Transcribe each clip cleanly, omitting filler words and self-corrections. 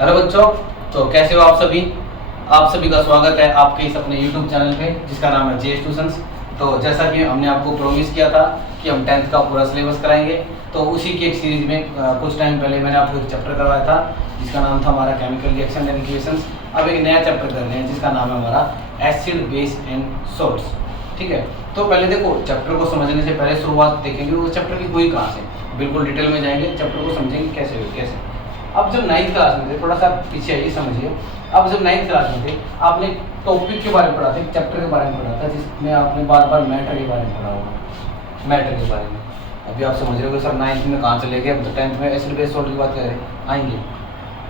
Hello बच्चों, तो कैसे हो आप सभी। आप सभी का स्वागत है आपके इस अपने YouTube चैनल पे जिसका नाम है जेएस ट्यूशंस। तो जैसा कि हमने आपको प्रॉमिस किया था कि हम 10th का पूरा सिलेबस कराएंगे, तो उसी की एक सीरीज में कुछ टाइम पहले मैंने आपको एक चैप्टर करवाया था जिसका नाम था हमारा केमिकल रिएक्शन एंड इक्वेशंस। अब एक नया चैप्टर कर रहे हैं जिसका नाम है हमारा एसिड बेस एंड सॉल्ट्स। ठीक है, तो पहले देखो चैप्टर को समझने से पहले शुरुआत देखेंगे वो चैप्टर की हुई कहाँ से, बिल्कुल डिटेल में जाएंगे, चैप्टर को समझेंगे कैसे हुई कैसे। अब जब 9th क्लास में थे, थोड़ा सा पीछे आइए समझिए। अब जब 9th क्लास में थे आपने टॉपिक के बारे में पढ़ा था, चैप्टर के बारे में पढ़ा था जिसमें आपने बार बार मैटर के बारे में पढ़ा होगा, मैटर के बारे में। अभी आप समझ रहे हो सर 9th में कहाँ चले गए, अब तो 10th में एसिड बेस सॉल्ट की बात कर रहे हैं, आएंगे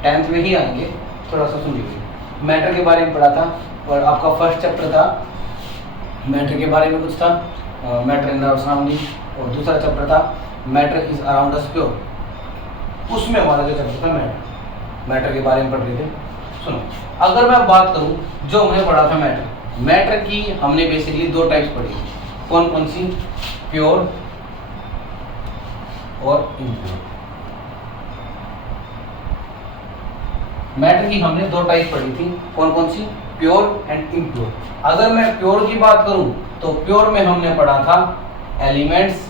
10th में ही आएंगे, थोड़ा सा सुन लीजिए। मैटर के बारे में पढ़ा था और आपका फर्स्ट चैप्टर था मैटर के बारे में कुछ था, मैटर इन आवर सराउंडिंग, और दूसरा चैप्टर था matter is around us pure. उसमें हमारा जो चैप्टर था मैटर के बारे में पढ़ रहे थे। सुनो, अगर मैं बात करूं जो हमने पढ़ा था मैटर की हमने बेसिकली दो टाइप्स पढ़ी। कौन कौन सी? प्योर और इम्प्योर। मैटर की हमने दो टाइप पढ़ी थी, कौन कौन सी? Pure and impure. अगर मैं प्योर की बात करूं तो प्योर में हमने पढ़ा था एलिमेंट्स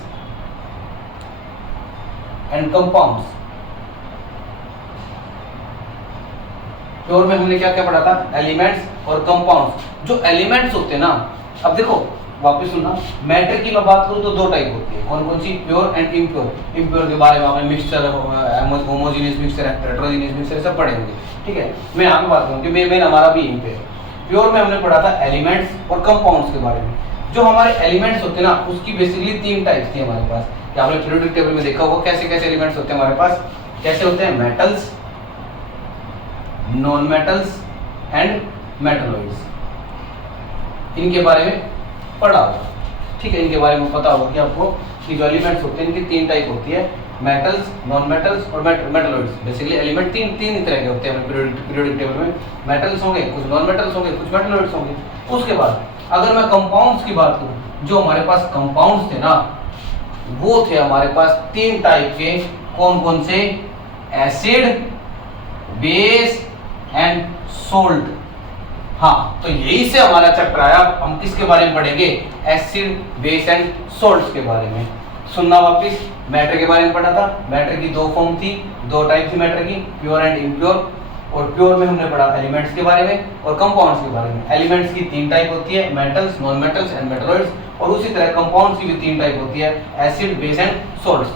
एंड कंपाउंड्स। प्योर में हमने क्या क्या पढ़ा था? एलिमेंट्स और कंपाउंड्स। जो एलिमेंट्स होते हैं ना, अब देखो वापस सुनना, मैटर की मैं बात करूं तो दो टाइप होती है, कौन कौन सी? Pure and impure. इम्प्योर के बारे में आपने mixture, homogeneous mixture, heterogeneous mixture सब पढ़े होंगे। ठीक है, मैं यहाँ पे बात करूँ कि मेन हमारा भी यहीं पे है। प्योर में हमने पढ़ा था एलिमेंट्स और कंपाउंड्स के बारे में। जो हमारे एलिमेंट्स होते हैं ना, उसकी बेसिकली तीन टाइप्स थी हमारे पास, कि आपने पीरियोडिक टेबल में देखा होगा कैसे कैसे एलिमेंट्स होते हैं हमारे पास। कैसे होते हैं? Metals, non metals and metalloids. इनके बारे में पढ़ा होगा। ठीक है, इनके बारे में पता होगा कि आपको कि जो एलिमेंट्स होते हैं इनकी तीन टाइप होती है, मेटल्स, नॉन मेटल्स और मेटलॉइड्स। बेसिकली एलिमेंट तीन तीन तरह के होते हैं पीरियोडिक टेबल में। मेटल्स होंगे, कुछ नॉन मेटल्स होंगे, कुछ मेटलॉइड्स होंगे। उसके बाद अगर मैं कंपाउंड्स की बात करूं, जो हमारे पास कंपाउंड्स थे ना, वो थे हमारे पास तीन टाइप के। कौन कौन से? Acid, base and salt. हाँ, तो यही से हमारा चैप्टर आया। हम किसके बारे में पढ़ेंगे? एसिड, बेस एंड सोल्ट्स के बारे में। सुनना वापिस, मैटर के बारे में पढ़ा था। मैटर की दो फॉर्म थी, दो टाइप थी मैटर की, प्योर एंड इम्प्योर। और प्योर में हमने पढ़ा एलिमेंट्स के बारे में और कंपाउंड्स के बारे में। एलिमेंट्स की तीन टाइप होती है, metals, non metals and metalloids. और उसी तरह कंपाउंड्स की भी तीन टाइप होती है, एसिड, बेस एंड सोल्ट्स।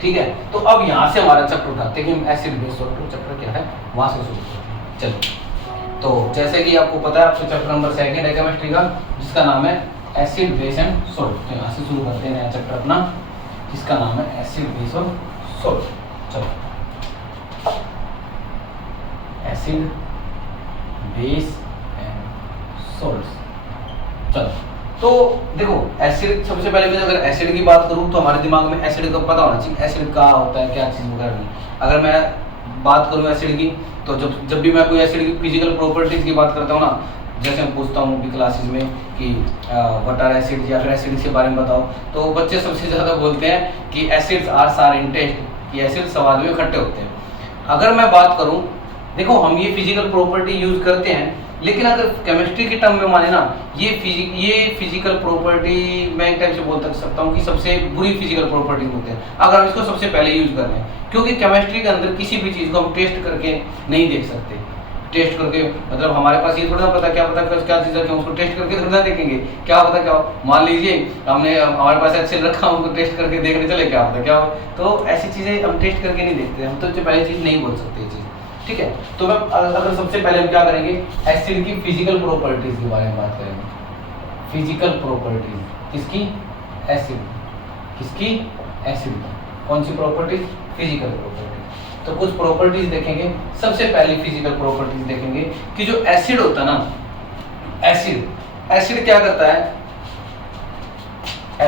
ठीक है, तो अब यहाँ से हमारा चैप्टर उठाते हैं कि हम एसिड बेस सोल्ट चैप्टर क्या है वहां से शुरू करते हैं। चलिए, तो जैसे कि आपको पता है आपके चैप्टर नंबर 2 है केमिस्ट्री का, जिसका नाम है एसिड बेस एंड सोल्ट। तो यहाँ से शुरू करते हैं नया चैप्टर अपना, जिसका नाम है एसिड बेस और सोल्ट। चलो, एसिड, बेस एंड सोल्ट। चलो, तो देखो एसिड, सबसे पहले मैं अगर एसिड की बात करूं तो हमारे दिमाग में एसिड का पता होना चाहिए, एसिड क्या होता है, क्या चीज़ वगैरह नहीं। अगर मैं बात करूं एसिड की, तो जब भी मैं कोई एसिड की फिजिकल प्रॉपर्टीज की बात करता हूं ना, जैसे मैं पूछता हूँ भी क्लासेस में कि व्हाट आर एसिड या फिर एसिड के बारे में बताओ, तो बच्चे सबसे ज़्यादा बोलते हैं कि एसिड्स आर सार इन टेस्ट, कि एसिड स्वाद में इकट्ठे होते हैं। अगर मैं बात करूँ, देखो हम ये फिजिकल प्रॉपर्टी यूज करते हैं, लेकिन अगर केमिस्ट्री के टर्म में माने ना, ये फिजिकल प्रॉपर्टी मैं एक टाइप से बोल सकता हूँ कि सबसे बुरी फिजिकल प्रॉपर्टीज होते हैं अगर हम इसको सबसे पहले यूज कर रहे हैं। क्योंकि केमिस्ट्री के अंदर किसी भी चीज़ को हम टेस्ट करके नहीं देख सकते। टेस्ट करके मतलब हमारे पास ये थोड़ा पता क्या चीज़ है कि हम उसको टेस्ट करके थोड़ा देखेंगे, क्या पता क्या मान लीजिए हमने हमारे पास एक्सेल रखा, हमको टेस्ट करके देखने चले क्या पता क्या हो। तो ऐसी चीज़ें हम टेस्ट करके नहीं देखते, हम तो पहले चीज़ नहीं बोल सकते ये चीज़। ठीक है, तो मैं अगर सबसे पहले हम क्या करेंगे, एसिड की फिजिकल प्रॉपर्टीज के बारे में बात करेंगे। फिजिकल प्रॉपर्टीज किसकी? एसिड। किसकी? एसिड की। कौन सी प्रॉपर्टीज? Physical properties. तो कुछ प्रॉपर्टीज देखेंगे। सबसे पहली फिजिकल प्रॉपर्टीज देखेंगे कि जो एसिड होता है ना, एसिड क्या करता है?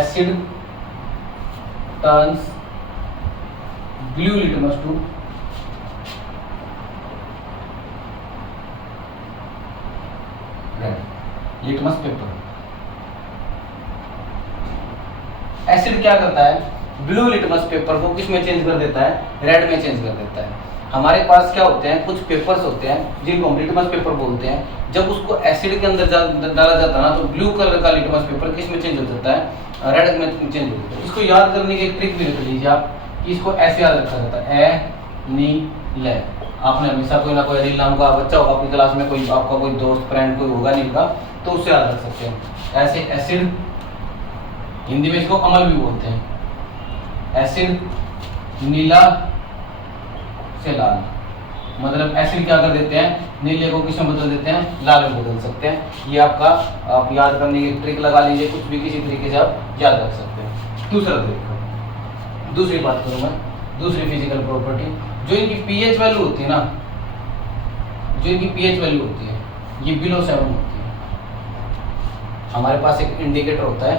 Acid turns blue litmus to litmus paper. Acid क्या करता है? ब्लू लिटमस पेपर को किस में चेंज कर देता है? रेड में चेंज कर देता है। हमारे पास क्या होते हैं, कुछ पेपर्स होते हैं जिनको हम लिटमस पेपर बोलते हैं। जब उसको एसिड के अंदर डाला जाता है ना, तो ब्लू कलर का लिटमस पेपर किस में चेंज हो जाता है, रेड में चेंज हो जाता है। इसको याद करने की एक ट्रिक भी रख लीजिए आप, कि इसको ऐसे याद रखा जाता है, ए नी ले। आपने हमेशा कोई ना कोई रील नाम का बच्चा होगा आपकी क्लास में, कोई आपका कोई दोस्त फ्रेंड कोई होगा नील का, तो उससे याद रख सकते हैं। ऐसे एसिड, हिंदी में इसको अमल भी बोलते हैं। एसिड नीला से लाल, मतलब एसिड क्या कर देते हैं, नीले को किस में बदल देते हैं, लाल में बदल सकते हैं। ये आपका आप याद करने की ट्रिक लगा लीजिए, कुछ भी किसी तरीके से आप याद रख सकते हैं। दूसरा तरीका, दूसरी बात करूँ मैं, दूसरी फिजिकल प्रॉपर्टी, जो इनकी पीएच वैल्यू होती है ना, जो इनकी पीएच वैल्यू होती है, ये बिलो 7 होती है। हमारे पास एक इंडिकेटर होता है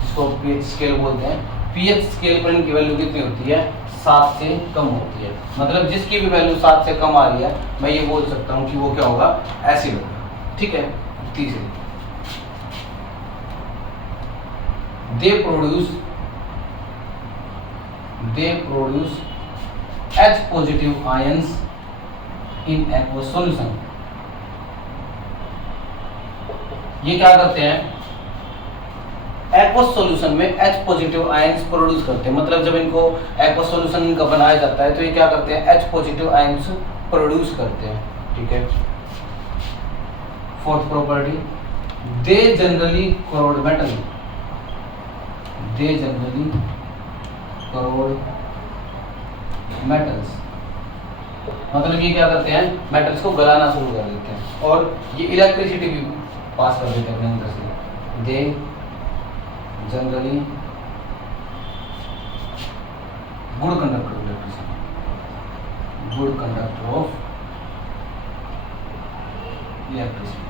जिसको पीएच स्केल बोलते हैं। पीएच स्केल पर इनकी वैल्यू कितनी होती है, 7 से कम होती है। मतलब जिसकी भी वैल्यू 7 से कम आ रही है, मैं ये बोल सकता हूँ कि वो क्या होगा, एसिड होगा। ठीक है। तीसरी, they produce H positive ions in aqueous solution. ये क्या करते हैं, एक्वस सॉल्यूशन में H पॉजिटिव आयंस प्रोड्यूस करते हैं। मतलब जब इनको एक्वस सॉल्यूशन इनका बनाया जाता है, तो ये क्या करते हैं, H पॉजिटिव आयंस प्रोड्यूस करते हैं। ठीक है। Fourth property, they generally crore metal, they generally crore metals. मतलब ये क्या करते हैं, मेटल्स को गलाना शुरू कर देते हैं, और ये इलेक्ट्रिसिटी भी पास कर देते हैं अपने अंदर से। They generally good conductor of electricity, good conductor of electricity.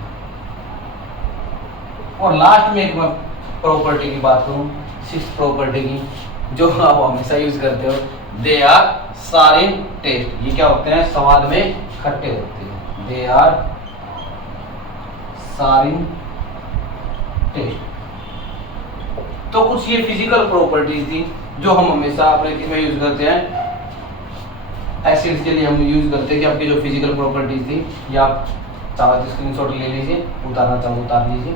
और लास्ट में एक मैं प्रॉपर्टी की बात करूं, सिक्स्थ प्रॉपर्टी की, जो आप हमेशा यूज करते हो, दे आर सार इन टेस्ट। ये क्या होते हैं, स्वाद में खट्टे होते हैं। दे आर सार इन टेस्ट। तो कुछ ये फिजिकल प्रॉपर्टीज थी जो हम हमेशा अपने में यूज करते हैं। एसिड्स के लिए हम यूज करते हैं कि आपकी जो फिजिकल प्रॉपर्टीज थी, या आप चाहो तो स्क्रीनशॉट ले लीजिए, उतारना चाहो उतार लीजिए।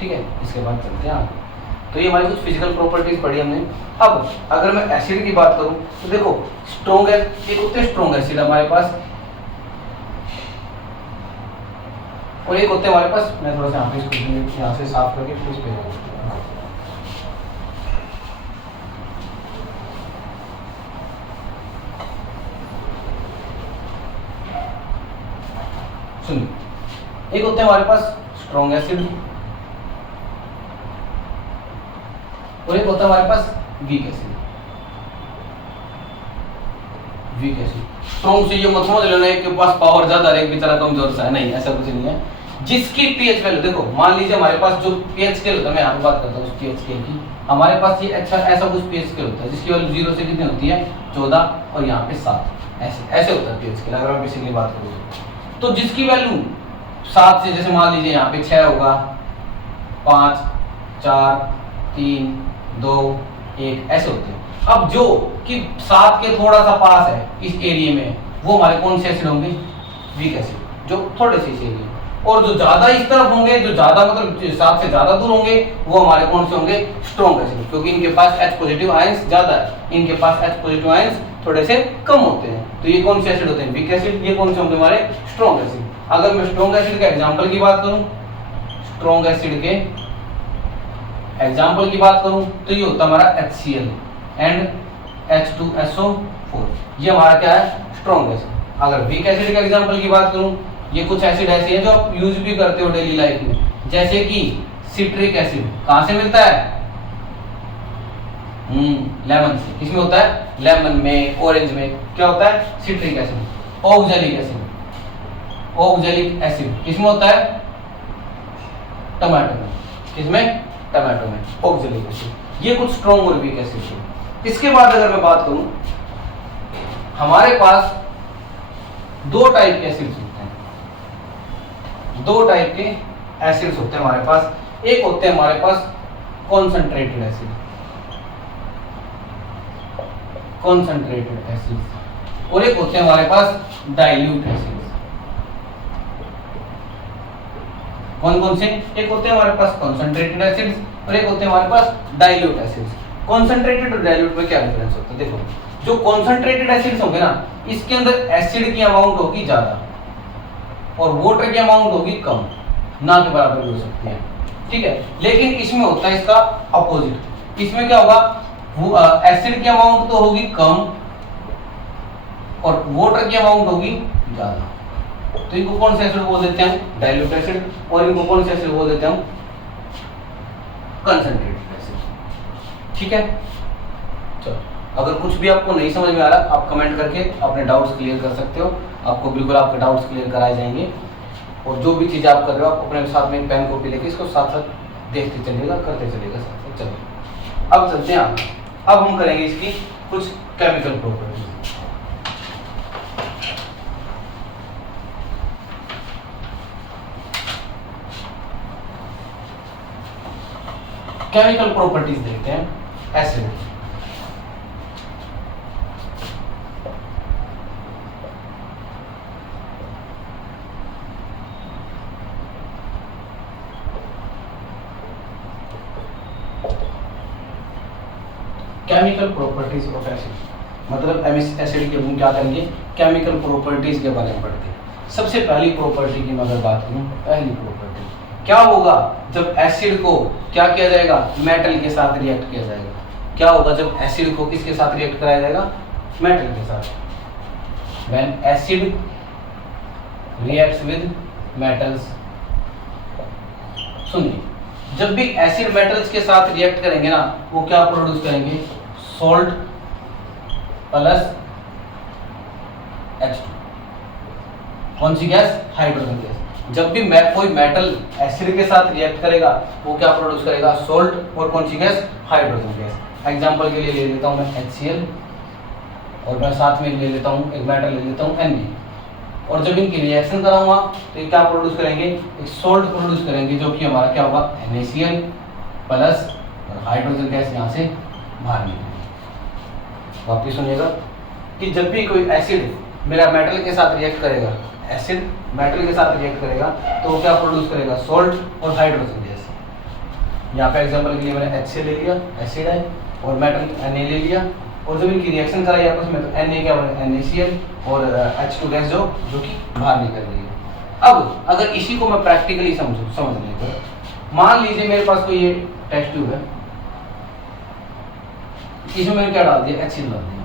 ठीक है। इसके बाद चलते हैं आगे। तो ये हमारी कुछ फिजिकल प्रॉपर्टीज पढ़ी हमने। अब अगर मैं एसिड की बात करूं, तो देखो स्ट्रॉन्ग है, एक होते हैं स्ट्रॉन्ग एसिड हमारे पास, और एक होते हैं हमारे पास, मैं थोड़ा सा यहाँ से साफ करके फिर इस पे सुनिए, एक होते हैं हमारे पास स्ट्रॉन्ग एसिड, और एक होता है हमारे पास weak acid. Weak acid, strong से ये मत समझ लेना एक के पास पावर ज्यादा है, एक बेचारा कमजोर सा है, नहीं, ऐसा कुछ नहीं है। जिसकी पीएच वैल्यू, देखो मान लीजिए हमारे पास जो पीएच स्केल होता है, मैं यहाँ पे बात करता हूँ पीएच स्केल की, हमारे पास ये अच्छा ऐसा कुछ पीएच स्केल होता है जिसकी वैल्यू 0 से कितनी होती है, 14, और यहाँ पे 7, ऐसे ऐसे होता है पीएच स्केल। अगर मैं बेसिकली बात करूँ तो जिसकी वैल्यू 7 से, जैसे मान लीजिए यहाँ पे 6 होगा, 5, 4, 3, 2, 1, ऐसे होते हैं। अब जो कि 7 के थोड़ा सा पास है इस एरिया में, वो हमारे कौन से एसिड होंगे, वीक एसिड, जो थोड़े से इस एरिया। और जो ज्यादा इस तरफ होंगे, जो ज्यादा मतलब 7 से ज्यादा दूर होंगे, वो हमारे कौन से होंगे, स्ट्रॉन्ग एसिड, क्योंकि इनके पास H पॉजिटिव आयंस ज्यादा है, इनके पास H पॉजिटिव आयंस थोड़े से कम होते हैं। तो ये कौन से एसिड होते हैं, वीक एसिड। ये कौन से होंगे हमारे, स्ट्रॉन्ग एसिड। अगर मैं स्ट्रॉन्ग एसिड के एग्जांपल की बात करूं, स्ट्रॉन्ग एसिड के एग्जांपल की बात करूं, तो ये होता है हमारा HCl एंड H2SO4। ये हमारा क्या है, स्ट्रॉन्ग एसिड। अगर वीक एसिड के एग्जांपल की बात करूं, ये कुछ एसिड ऐसे हैं जो आप यूज भी करते हो डेली लाइफ में, जैसे कि सिट्रिक एसिड। कहां से मिलता है, लेमन से। किसमें होता है, लेमन में, ऑरेंज में क्या होता है, citric acid. Oxalic acid, oxalic acid किसमें होता है, टमाटो में। किसमें, टमाटो में ऑक्जेलिक एसिड। ये कुछ स्ट्रॉन्ग और वीक एसिड है। इसके बाद अगर मैं बात करूं, हमारे पास 2 टाइप के एसिड्स होते हैं, 2 टाइप के एसिड्स होते हैं हमारे पास। एक होते हैं हमारे पास कॉन्सेंट्रेटेड एसिड, कॉन्सेंट्रेटेड एसिड, और एक होते हैं हमारे पास डाइल्यूट एसिड्स। कौन कौन से? एक होते हैं हमारे पास कॉन्सेंट्रेटेड एसिड्स और एक होते हैं हमारे पास डाइल्यूट एसिड्स। कॉन्सेंट्रेटेड और डाइल्यूट में क्या डिफरेंस होता है? देखो, जो कॉन्सेंट्रेटेड एसिड्स होंगे ना, इसके अंदर एसिड की अमाउंट होगी ज्यादा और वाटर की अमाउंट होगी कम, ना के बराबर भी हो सकती है, ठीक है। लेकिन इसमें होता है इसका अपोजिट। इसमें क्या होगा, एसिड की अमाउंट तो होगी कम और वाटर की अमाउंट होगी ज्यादा। तो इनको कौन सा एसिड बोल देते हैं? Dilute acid. और इनको कौन सा एसिड बोल देते हैं? कंसंट्रेटेड एसिड, ठीक है। चलो, अगर कुछ भी आपको नहीं समझ में आ रहा, आप कमेंट करके अपने डाउट्स क्लियर कर सकते हो। आपको बिल्कुल आपके डाउट्स क्लियर कराए जाएंगे। और जो भी चीज़ आप कर रहे हो, आप अपने साथ में पेन कॉपी लेके इसको साथ साथ देखते चलिएगा, करते चलिएगा साथ साथ। चलिए अब चलते हैं आगे। अब हम करेंगे इसकी कुछ केमिकल प्रॉपर्टीज। केमिकल प्रॉपर्टीज देखते हैं acid. Chemical properties of acid, मतलब एसिड की हम क्या करेंगे? केमिकल प्रॉपर्टीज के बारे में पढ़ते हैं। सबसे पहली प्रॉपर्टी की मैं अगर बात करूं, पहली प्रॉपर्टी क्या होगा? जब एसिड को क्या किया जाएगा? मेटल के साथ रिएक्ट किया जाएगा। क्या होगा जब एसिड को किसके साथ रिएक्ट कराया जाएगा? मेटल के साथ। When acid reacts with metals, सुनिए, जब भी एसिड मेटल्स के साथ रिएक्ट करेंगे ना, वो क्या प्रोड्यूस करेंगे? Salt plus H2। कौन सी गैस? Hydrogen gas. जब भी कोई मेटल एसिड के साथ रिएक्ट करेगा, वो क्या प्रोड्यूस करेगा? सॉल्ट और कौन सी गैस? Hydrogen gas. एग्जांपल के लिए ले लेता हूं मैं HCl और मैं साथ में ले लेता हूं एक मेटल ले लेता हूं Na। और जब इनकी रिएक्शन कराऊंगा तो ये क्या प्रोड्यूस करेंगे? एक सॉल्ट प्रोड्यूस करेंगे, जो कि हमारा क्या होगा? NaCl प्लस और हाइड्रोजन गैस यहाँ से बाहर निकलेगी। वापिस सुनिएगा कि जब भी कोई एसिड मेरा मेटल के साथ रिएक्ट करेगा, एसिड मेटल के साथ रिएक्ट करेगा, तो वो क्या प्रोड्यूस करेगा? सॉल्ट और हाइड्रोजन गैस। यहाँ पे एग्जांपल के लिए मैंने HCl ले लिया, एसिड है, और मेटल Na ले लिया, और जब इनकी रिएक्शन कराई आपस में तो Na क्या बना? NaCl और H2 गैस जो कि बाहर निकल रही है। अब अगर इसी को मैं प्रैक्टिकली समझने को, मान लीजिए मेरे पास कोई ये टेस्ट ट्यूब है, इसमें मैंने क्या डाल दिया? HCl डाल दिया।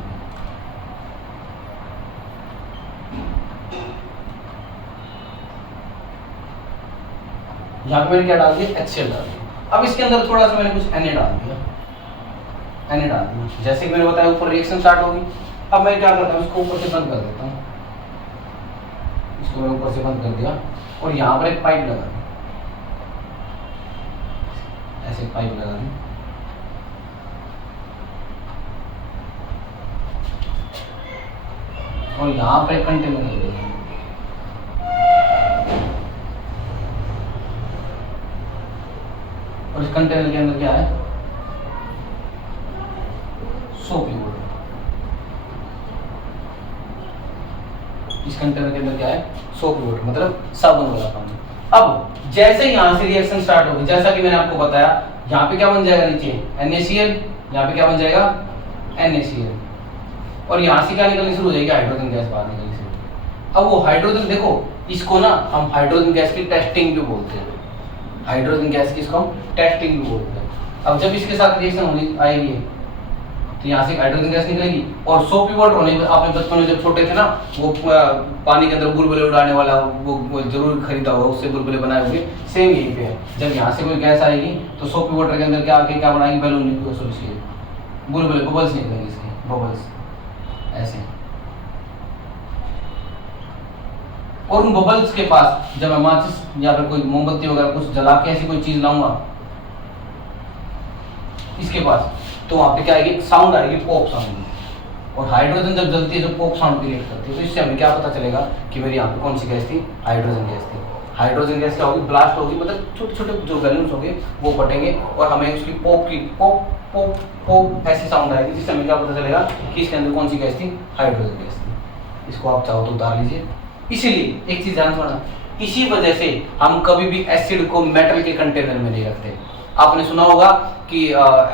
यहाँ पे मैंने क्या डाल दिया? HCl डाल दिया। अब इसके अंदर थोड़ा सा मैंने कुछ Na डाल दिया, Na डाल दिया। जैसे कि मैंने बताया ऊपर रिएक्शन स्टार्ट होगी। अब मैं क्या करता हूँ? इसको ऊपर से बंद कर देता हूँ। इसको मैं ऊपर से बंद कर दिया और यहाँ पर एक पाइप लगा दी, ऐसे पाइप लगा दी। और यहाँ पे कंटेनर लगा दिया। और इस कंटेनर के अंदर क्या है? सोपी वाटर। इस कंटेनर के अंदर क्या है? सोपी वाटर, मतलब साबुन वाला पानी। अब जैसे यहाँ से रिएक्शन स्टार्ट होगी, जैसा कि मैंने आपको बताया, यहाँ पे क्या बन जाएगा? नीचे NaCl, यहाँ पे क्या बन जाएगा? NaCl। और यहाँ से क्या निकलनी शुरू हो जाएगी? हाइड्रोजन गैस बाहर निकलनी शुरू हो जाएगी। अब वो हाइड्रोजन, देखो इसको ना हम हाइड्रोजन गैस की टेस्टिंग भी बोलते हैं। हाइड्रोजन गैस की इसको हम टेस्टिंग भी बोलते हैं। अब जब इसके साथ रिएक्शन होनी आएगी तो यहाँ से हाइड्रोजन गैस निकलेगी, और सोपी वाटर होने पर, आपने बचपन में जब छोटे थे ना, वो पानी के अंदर बुलबुले उड़ाने वाला वो जरूर खरीदा होगा, उससे बुलबुले बनाए होंगे। सेम यहीं पे है, जब यहाँ से कोई गैस आएगी तो सोपी वाटर के अंदर क्या आके क्या बनाएगी? बैलून, बुलबुले, बबल्स निकलेंगे इसके, बबल्स ऐसे। और उन बबल्स के पास जब मैं माचिस या फिर कोई मोमबत्ती वगैरह कुछ जला के ऐसी कोई चीज लाऊंगा इसके पास, तो वहां पे क्या आएगी? साउंड आएगी, पॉप साउंड। और हाइड्रोजन जब जलती है, जब पॉप साउंड क्रिएट करती है, तो इससे हमें क्या पता चलेगा कि मेरी यहाँ पे कौन सी गैस थी? हाइड्रोजन गैस थी। हाइड्रोजन गैस क्या होगी? ब्लास्ट होगी, मतलब छोटे छोटे जो बैलून्स होंगे वो फटेंगे और हमें उसकी पॉप की पॉप पॉप पॉप ऐसी साउंड आएगी, जिससे हमें क्या पता चलेगा कि इसके अंदर कौन सी गैस थी? हाइड्रोजन गैस थी। इसको आप चाहो तो उतार लीजिए। इसीलिए एक चीज ध्यान रखना, इसी वजह से हम कभी भी एसिड को मेटल के कंटेनर में नहीं रखते। आपने सुना होगा कि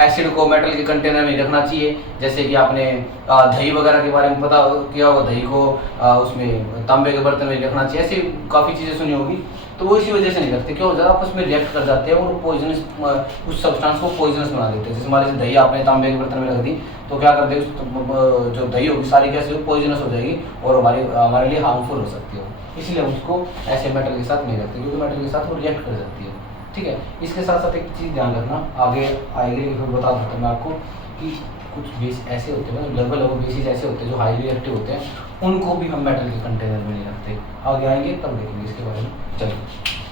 एसिड को मेटल के कंटेनर में रखना चाहिए, जैसे कि आपने दही वगैरह के बारे में पता किया होगा, दही को उसमें तांबे के बर्तन में रखना चाहिए, ऐसी काफ़ी चीज़ें सुनी होगी। तो वो इसी वजह से नहीं रखते, क्यों ज़रा आपस में रिएक्ट कर जाते हैं और पॉइजनस, उस सब्सटेंस को पॉइजनस बना देते हैं। जैसे हमारे दही आपने तांबे के बर्तन में रख दी तो क्या कर देगी, जो दही होगी सारी कैसे पॉइजनस हो जाएगी और हमारे लिए हार्मफुल हो सकती है। इसलिए हम उसको ऐसे मेटल के साथ नहीं रखते, क्योंकि मेटल के साथ वो रिएक्ट कर जाती है। ठीक है, इसके साथ साथ एक चीज़ ध्यान रखना, आगे आएगी लेकिन फिर बता देता हूँ मैं आपको कि कुछ बेस ऐसे होते हैं, लगभग लगभग बेसिस ऐसे होते हैं जो हाईली रिएक्टिव होते हैं, उनको भी हम मेटल के कंटेनर में नहीं रखते। आगे आएंगे तब देखेंगे इसके बारे में। चलिए,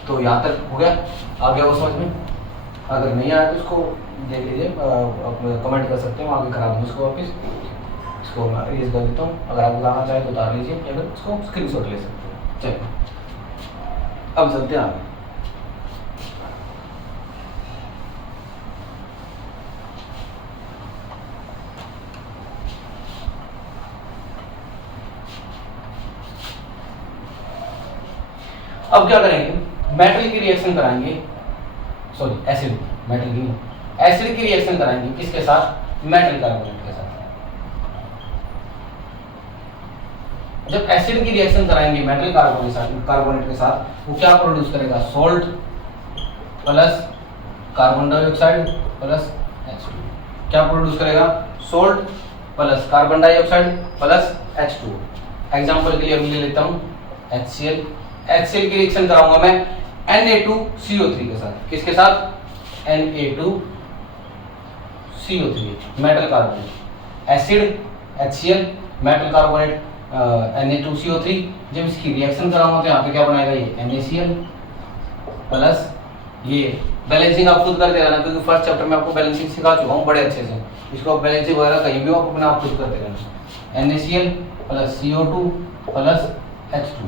तो यहाँ तक हो गया, आ गया वो समझ में। अगर नहीं आया तो इसको देख लीजिए, कमेंट कर सकते हैं, आगे करा दूँगा इसको वापस। इसको मैं इरेज कर देता हूँ, अगर आप बताना चाहें तो उतार लीजिए या फिर इसको स्क्रीनशॉट ले सकते हैं। चलिए, अब चलते हैं आगे। अब क्या करेंगे, मेटल की रिएक्शन कराएंगे, सॉरी एसिड, मेटल की नहीं, एसिड की रिएक्शन कराएंगे किसके साथ, मेटल कार्बोनेट के साथ। जब एसिड की रिएक्शन कराएंगे मेटल कार्बोनेट के साथ, वो क्या प्रोड्यूस करेगा, salt plus carbon dioxide plus H2। क्या प्रोड्यूस करेगा, salt plus carbon dioxide plus H2। Example के लिए मैं ले लेता हूं HCl। HCl की रिएक्शन कराऊंगा मैं Na2CO3 के साथ। किसके साथ, Na2CO3, metal carbonate. Acid HCl, metal carbonate Na2CO3। जब इसकी रिएक्शन कराऊंगा तो यहाँ पे क्या बनाएगा, ये NaCl प्लस ये बैलेंसिंग आप खुद करते रहना, क्योंकि फर्स्ट चैप्टर में आपको बैलेंसिंग सिखा चुका हूँ बड़े अच्छे से। इसको बैलेंसिंग वगैरह कहीं भी आप अपना आप खुद करते रहना। NaCl plus CO2 plus H2।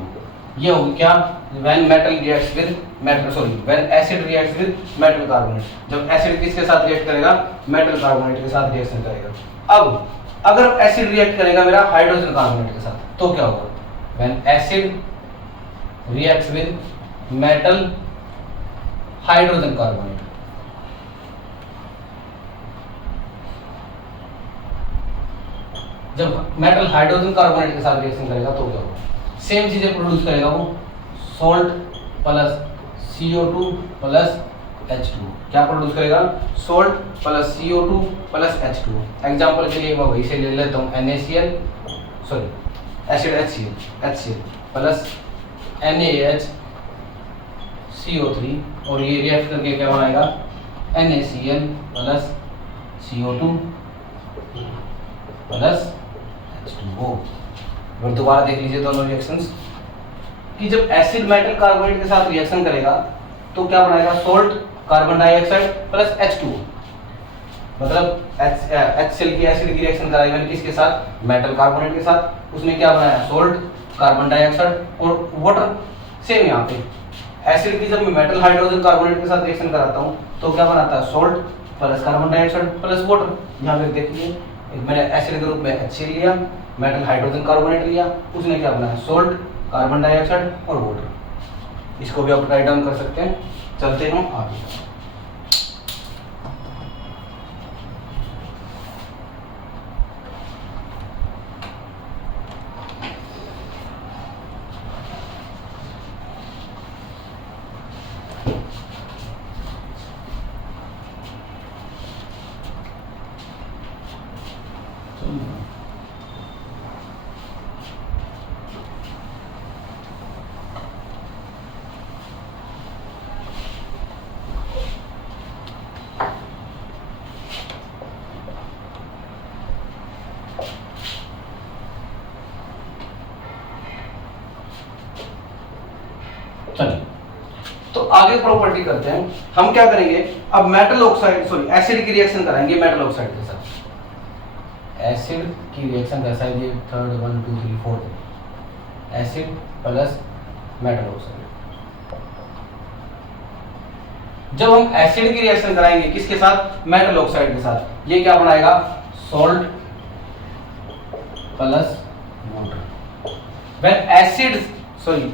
ये होगी क्या, when metal reacts with metal, sorry when acid reacts with metal carbonate. जब एसिड किसके साथ रिएक्ट करेगा, मेटल कार्बोनेट के साथ रिएक्शन करेगा। अब अगर एसिड रिएक्ट करेगा मेरा हाइड्रोजन कार्बोनेट के साथ, तो क्या होगा, when acid reacts with metal hydrogen carbonate. जब मेटल हाइड्रोजन कार्बोनेट के साथ रिएक्शन करेगा तो क्या होगा, सेम चीजें प्रोड्यूस करेगा वो, salt plus CO2 plus H2। क्या प्रोड्यूस करेगा, salt plus CO2 plus H2। Example के लिए मैं वही से ले लेता हूँ NaCl, sorry acid HCl plus NaHCO3, और ये रिएक्ट करके क्या बनाएगा, NaCl plus CO2 plus H2O। और दोबारा देख लीजिए दोनों रिएक्शंस कि जब एसिड मेटल कार्बोनेट के साथ रिएक्शन करेगा तो क्या बनाएगा, salt carbon dioxide plus H2। मतलब HCl की एसिड की रिएक्शन कराई मैंने किसके साथ, मेटल कार्बोनेट के साथ, उसने क्या बनाया, सोल्ट कार्बन डाइऑक्साइड और वाटर। सेम यहाँ पे एसिड की जब मैं मेटल हाइड्रोजन कार्बोनेट के साथ रिएक्शन कराता हूँ तो क्या बनाता है, salt plus carbon dioxide plus water. यहाँ पे देखिए मैंने एसिड के रूप में HCl लिया, मेटल हाइड्रोजन कार्बोनेट लिया, उसने क्या बनाया, सोल्ट कार्बन डाइऑक्साइड और वाटर। इसको भी आप राइट डाउन कर सकते हैं। चलते हैं आगे। चलिए, तो आगे प्रॉपर्टी करते हैं। हम क्या करेंगे, अब मेटल ऑक्साइड, सॉरी एसिड की रिएक्शन कराएंगे मेटल ऑक्साइड के साथ। एसिड की रिएक्शन कैसा है, ये third 1 2 3 4 acid plus metal oxide. जब हम एसिड की रिएक्शन कराएंगे किसके साथ, मेटल ऑक्साइड के साथ, ये क्या बनाएगा, salt plus water. when acids sorry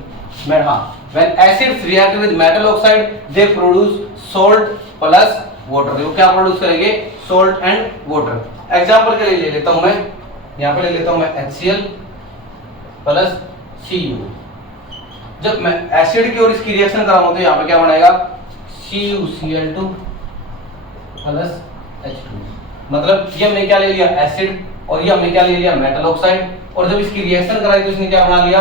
when acids react with metal oxide they produce salt plus water। देखो क्या प्रोड्यूस करेंगे, salt and water। एग्जांपल के लिए ले लेता हूं मैं, यहां पे ले लेता हूं मैं HCl प्लस Cu। जब मैं एसिड की और इसकी रिएक्शन कराऊंगा तो यहाँ पे क्या बनाएगा, CuCl2 प्लस H2। मतलब ये हमने क्या ले लिया, एसिड, और ये हमने क्या ले लिया, मेटल ऑक्साइड, और जब इसकी रिएक्शन कराई तो इसने क्या बना लिया,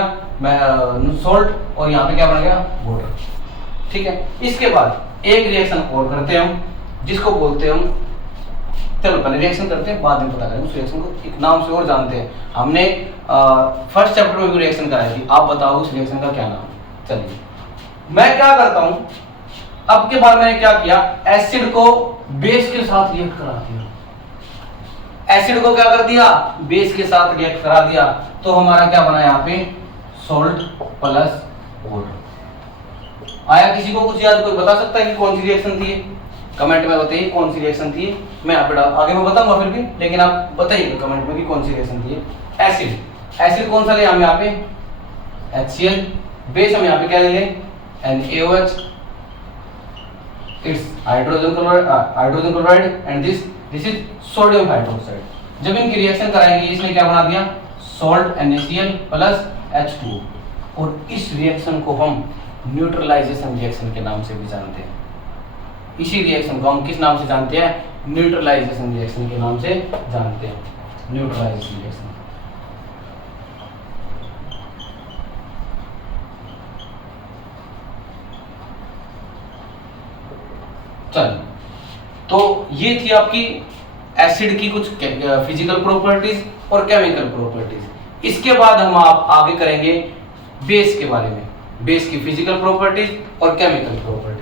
सोल्ट, और यहाँ पे क्या बन गया, वाटर। ठीक है, इसके बाद एक रिएक्शन और करते हैं हम, जिसको बोलते हैं हम, चलो पहले रिएक्शन करते हैं, बाद में पता करेंगे उस रिएक्शन को, एक नाम से और जानते हैं। हमने फर्स्ट चैप्टर में भी रिएक्शन कराई थी, आप बताओ उस रिएक्शन का क्या नाम। चलिए मैं क्या करता हूं, अब के बाद मैंने क्या किया, एसिड को बेस के साथ रिएक्ट करा दिया। एसिड को क्या कर दिया, बेस के साथ रिएक्ट करा दिया, तो हमारा क्या बना यहाँ पे, सॉल्ट प्लस वाटर। आया किसी को कुछ याद, कोई बता सकता है कि कौन सी रिएक्शन थी? कमेंट में बताइए कौन सी रिएक्शन थी। मैं यहाँ पे आगे मैं बताऊंगा फिर भी, लेकिन आप बताइए कमेंट में कि कौन सी रिएक्शन थी। एसिड कौन सा ले हम यहाँ पे, HCl, बेस हम यहाँ पे क्या ले लें, NaOH, it's hydrogen chloride and this is sodium hydroxide. जब इनकी रिएक्शन कराएंगे इसने क्या बना दिया, सॉल्ट NaCl प्लस H2। और इस रिएक्शन को हम न्यूट्रलाइजेशन रिएक्शन के नाम से भी जानते हैं। इसी रिएक्शन को हम किस नाम से जानते हैं, न्यूट्रलाइजेशन रिएक्शन के नाम से जानते हैं, न्यूट्रलाइजेशन रिएक्शन। चलिए, तो ये थी आपकी एसिड की कुछ फिजिकल प्रॉपर्टीज और केमिकल प्रॉपर्टीज। इसके बाद हम आप आगे करेंगे बेस के बारे में, बेस की फिजिकल प्रॉपर्टीज और केमिकल प्रॉपर्टीज।